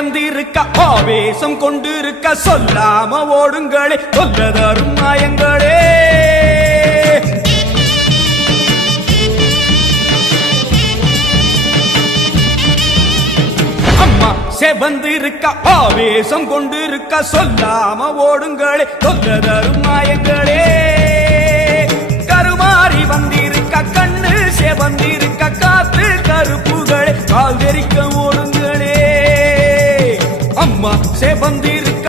செவந்திருக்க ஆவேசம் கொண்டிருக்க சொல்லாம ஓடுங்களே சொல்லதரும் மாயங்களே. அம்மா செவந்திருக்க ஆவேசம் கொண்டிருக்க சொல்லாம ஓடுங்களே சொல்லதரும் மாயங்களே. கருமாறி வந்திருக்க கண்ணு செவந்திருக்க காத்து கருப்புகளே கால் தெரிக்க ஓடுங்களே. அம்மா செவந்தி